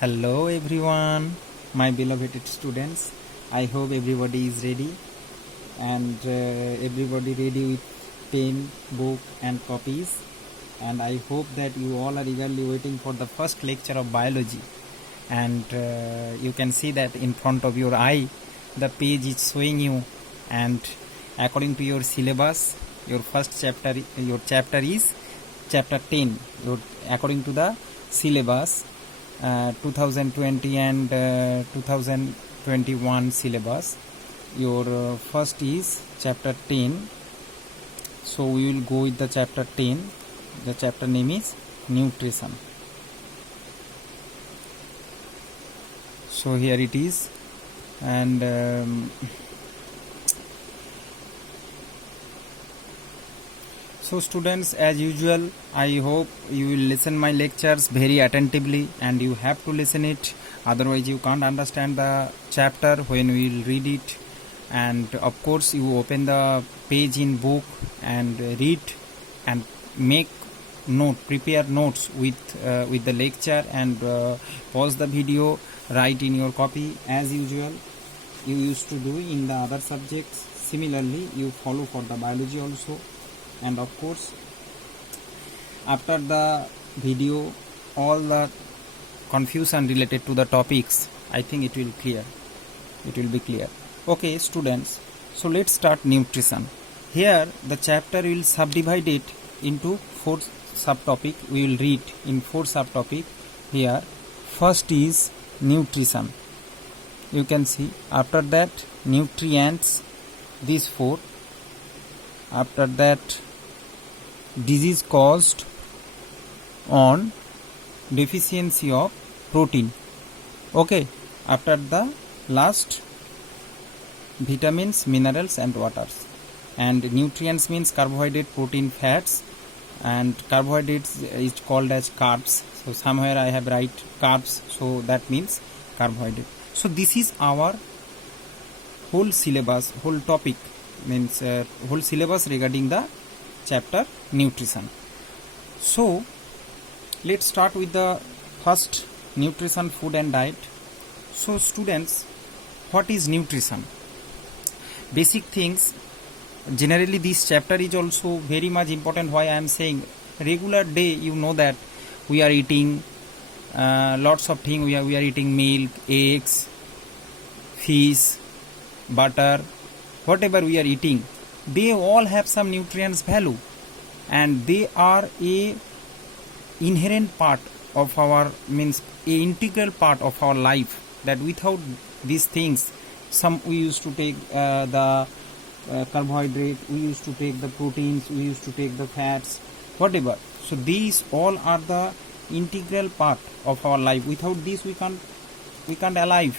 Hello everyone, my beloved students. I hope everybody is ready and everybody ready with pen, book and copies. And I hope that you all are eagerly waiting for the first lecture of biology. And you can see that in front of your eye, the page is showing you. And according to your syllabus, your first chapter, your chapter is chapter 10. According to the syllabus, 2020 and 2021 syllabus, your first is chapter 10. So we will go with the chapter 10. The chapter name is nutrition. So here it is, and so students, as usual, I hope you will listen my lectures very attentively, and you have to listen it, otherwise you can't understand the chapter when we will read it. And of course you open the page in book and read and make prepare notes with the lecture, and pause the video, write in your copy as usual you used to do in the other subjects. Similarly you follow for the biology also. And of course, after the video, all the confusion related to the topics, I think it will be clear. Okay students, so let's start nutrition. Here the chapter will subdivide it into 4 subtopic. We will read in 4 subtopic. Here first is nutrition. You can see, after that nutrients, these 4. After that disease caused on deficiency of protein. Okay, after the last vitamins, minerals and waters. And nutrients means carbohydrate, protein, fats, and carbohydrates is called as carbs. So somewhere I have write carbs, so that means carbohydrate. So this is our whole syllabus, whole topic, means whole syllabus regarding the chapter nutrition. So let's start with the first, nutrition, food and diet. So students, what is nutrition? Basic things. Generally this chapter is also very much important. Why I am saying, regular day you know that we are eating lots of things. We are eating milk, eggs, fish, butter, whatever we are eating, they all have some nutrients value, and they are a inherent part of our, means a integral part of our life, that without these things, some we used to take the carbohydrate, we used to take the proteins, we used to take the fats, whatever. So these all are the integral part of our life. Without this we can't alive.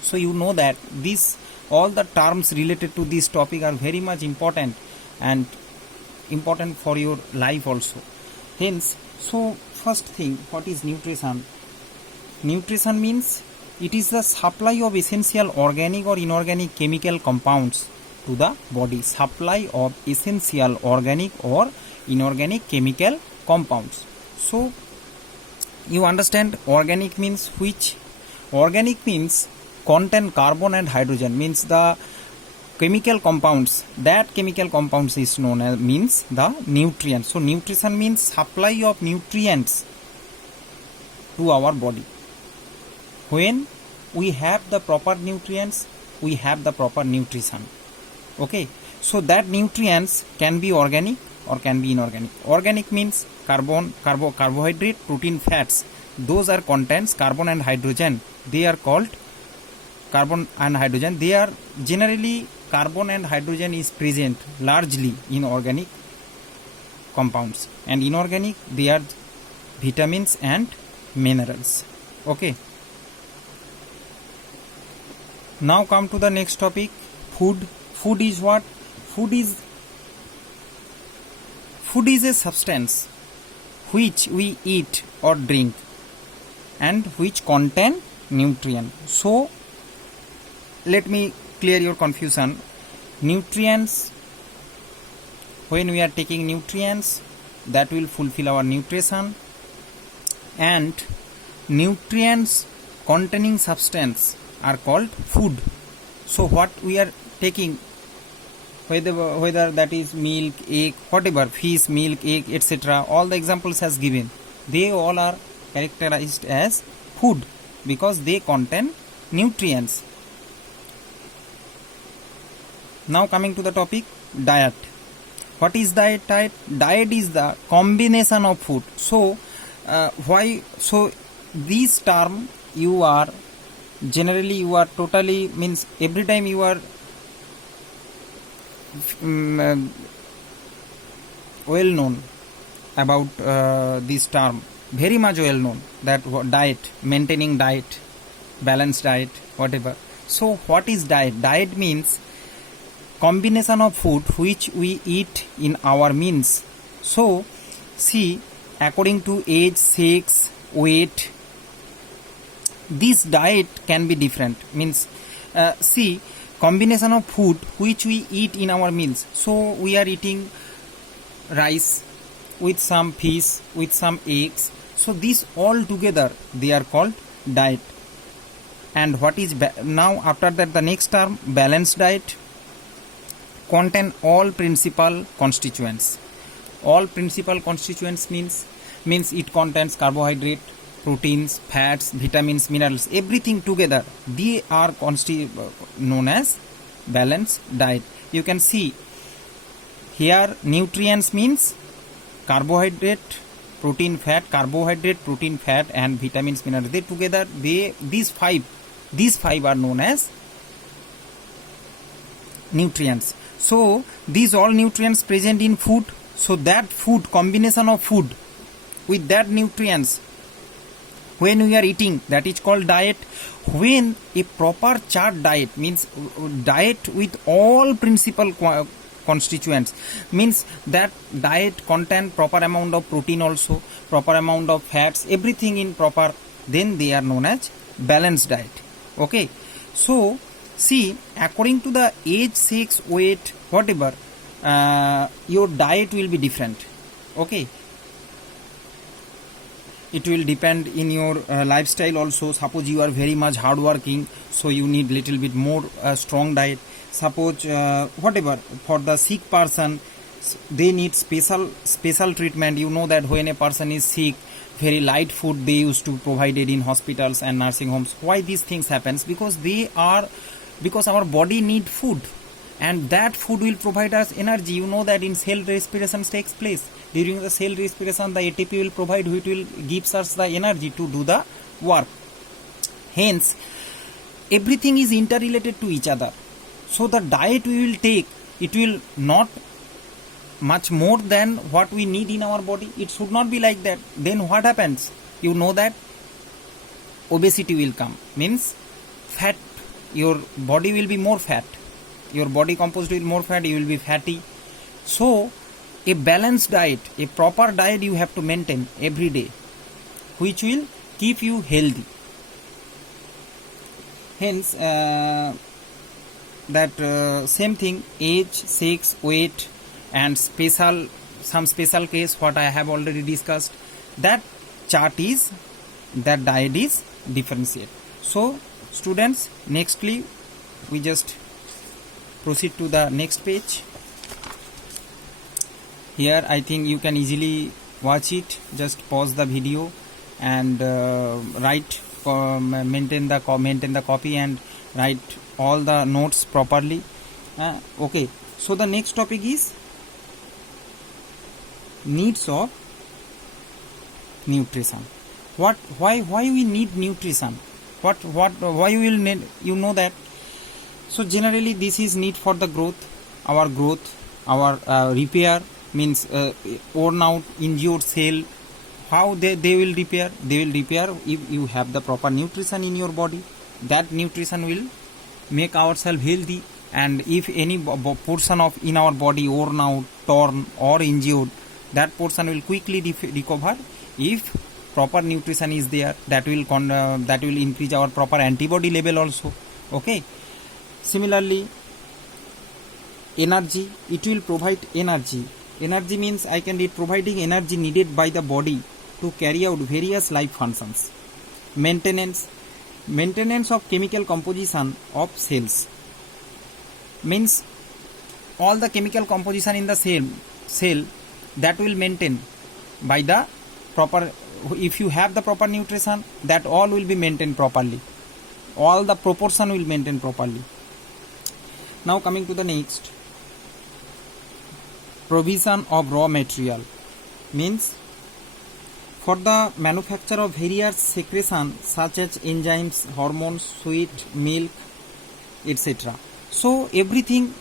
So you know that this, all the terms related to this topic are very much important, and important for your life also. Hence, so first thing, what is nutrition? Nutrition means it is the supply of essential organic or inorganic chemical compounds to the body. Supply of essential organic or inorganic chemical compounds. So you understand, organic means which? Organic means contain carbon and hydrogen, means the chemical compounds. That chemical compounds is known as, means the nutrients. So nutrition means supply of nutrients to our body. When we have the proper nutrients, we have the proper nutrition. Okay, so that nutrients can be organic or can be inorganic. Organic means carbohydrate, protein, fats. Those are contains carbon and hydrogen. They are called carbon and hydrogen. They are generally, carbon and hydrogen is present largely in organic compounds, and inorganic, they are vitamins and minerals. Okay, now come to the next topic, food. Food is what? Food is a substance which we eat or drink and which contain nutrient. So let me clear your confusion. Nutrients, when we are taking nutrients, that will fulfill our nutrition, and nutrients containing substance are called food. So what we are taking, whether that is milk, egg, whatever, fish, milk, egg, etc., all the examples as given, they all are characterized as food because they contain nutrients. Now coming to the topic, diet. What is diet? Diet is the combination of food. So this term you are generally, you are totally, means every time you are well known about this term, very much well known, that diet, maintaining diet, balanced diet, whatever. So what is diet? Diet means combination of food which we eat in our meals. So see, according to age, sex, weight, this diet can be different. Means see, combination of food which we eat in our meals. So we are eating rice with some fish, with some eggs. So these all together, they are called diet. And what is now after that, the next term, balanced diet, contain all principal constituents. All principal constituents means it contains carbohydrate, proteins, fats, vitamins, minerals, everything together. They are known as balanced diet. You can see here, nutrients means carbohydrate, protein, fat, carbohydrate, protein, fat, and vitamins, minerals. They together, these five are known as nutrients. So these all nutrients present in food. So that food, combination of food with that nutrients, when we are eating, that is called diet. When a proper chart diet, means diet with all principal constituents, means that diet contain proper amount of protein, also proper amount of fats, everything in proper, then they are known as balanced diet. Okay, so see, according to the age, sex, weight, whatever, your diet will be different. Okay, it will depend in your lifestyle also. Suppose you are very much hardworking, so you need little bit more strong diet. Suppose whatever, for the sick person, they need special treatment. You know that when a person is sick, very light food they used to provide it in hospitals and nursing homes. Why these things happens? Because our body need food, and that food will provide us energy. You know that in cell respiration takes place. During the cell respiration, the ATP will provide, which will gives us the energy to do the work. Hence, everything is interrelated to each other. So the diet we will take, it will not much more than what we need in our body. It should not be like that. Then what happens? You know that obesity will come. Means fat. Your body will be more fat. Your body composed with more fat, you will be fatty. So a balanced diet, a proper diet you have to maintain every day, which will keep you healthy. Hence same thing, age, sex, weight, and some special case what I have already discussed, that diet is differentiate. So students, nextly we just proceed to the next page. Here I think you can easily watch it. Just pause the video and maintain the copy and write all the notes properly. Okay, so the next topic is needs of nutrition. Why we need nutrition? Why we will need, you know that. So generally this is need for the growth, our repair, means worn out, injured cell. How they will repair? They will repair if you have the proper nutrition in your body. That nutrition will make ourselves healthy, and if any portion of in our body worn out, torn or injured, that portion will quickly recover if proper nutrition is there. That will increase our proper antibody level also. Okay, similarly energy, it will provide energy. Energy means providing energy needed by the body to carry out various life functions. Maintenance of chemical composition of cells means all the chemical composition in the cell that will maintain by the proper, if you have the proper nutrition, that all will be maintained properly, all the proportion will maintain properly. Now coming to the next, provision of raw material means for the manufacture of various secretions such as enzymes, hormones, sweet, milk, etc. So everything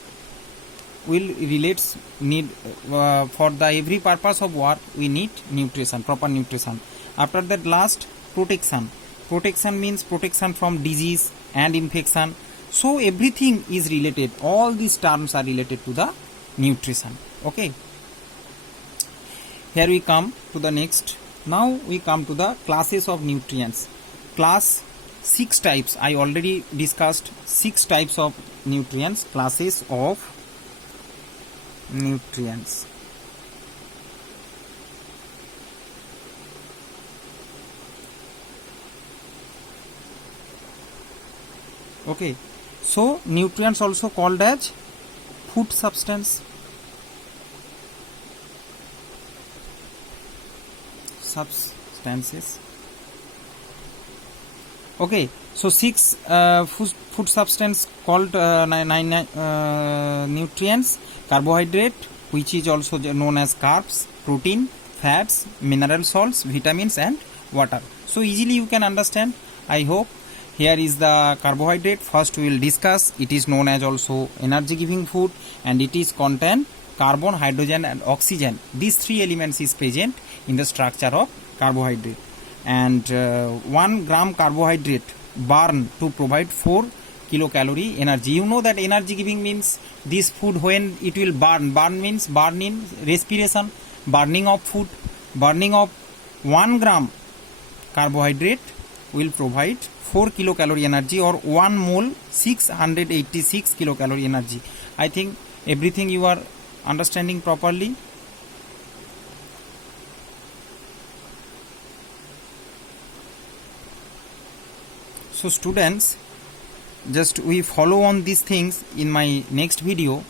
will relates need for the every purpose of work we need nutrition, proper nutrition. After that, last, protection means protection from disease and infection. So everything is related, all these terms are related to the nutrition. Okay, here we come to the next. Now we come to the classes of nutrients. Class 6 types, I already discussed 6 types of nutrients, classes of nutrients. Okay, so nutrients also called as food substances. Okay, so 6 food substance called nutrients: carbohydrate, which is also known as carbs, protein, fats, mineral salts, vitamins and water. So easily you can understand, I hope. Here is the carbohydrate. First we will discuss. It is known as also energy giving food, and it is contain carbon, hydrogen and oxygen. These 3 elements is present in the structure of carbohydrate. And 1 gram carbohydrate burn to provide 4 kilocalorie energy. You know that energy giving means this food when it will burn means burn in respiration, burning of food. Burning of 1 gram carbohydrate will provide 4 kilocalorie energy, or 1 mole 686 kilocalorie energy. I think everything you are understanding properly. So students, just we follow on these things in my next video.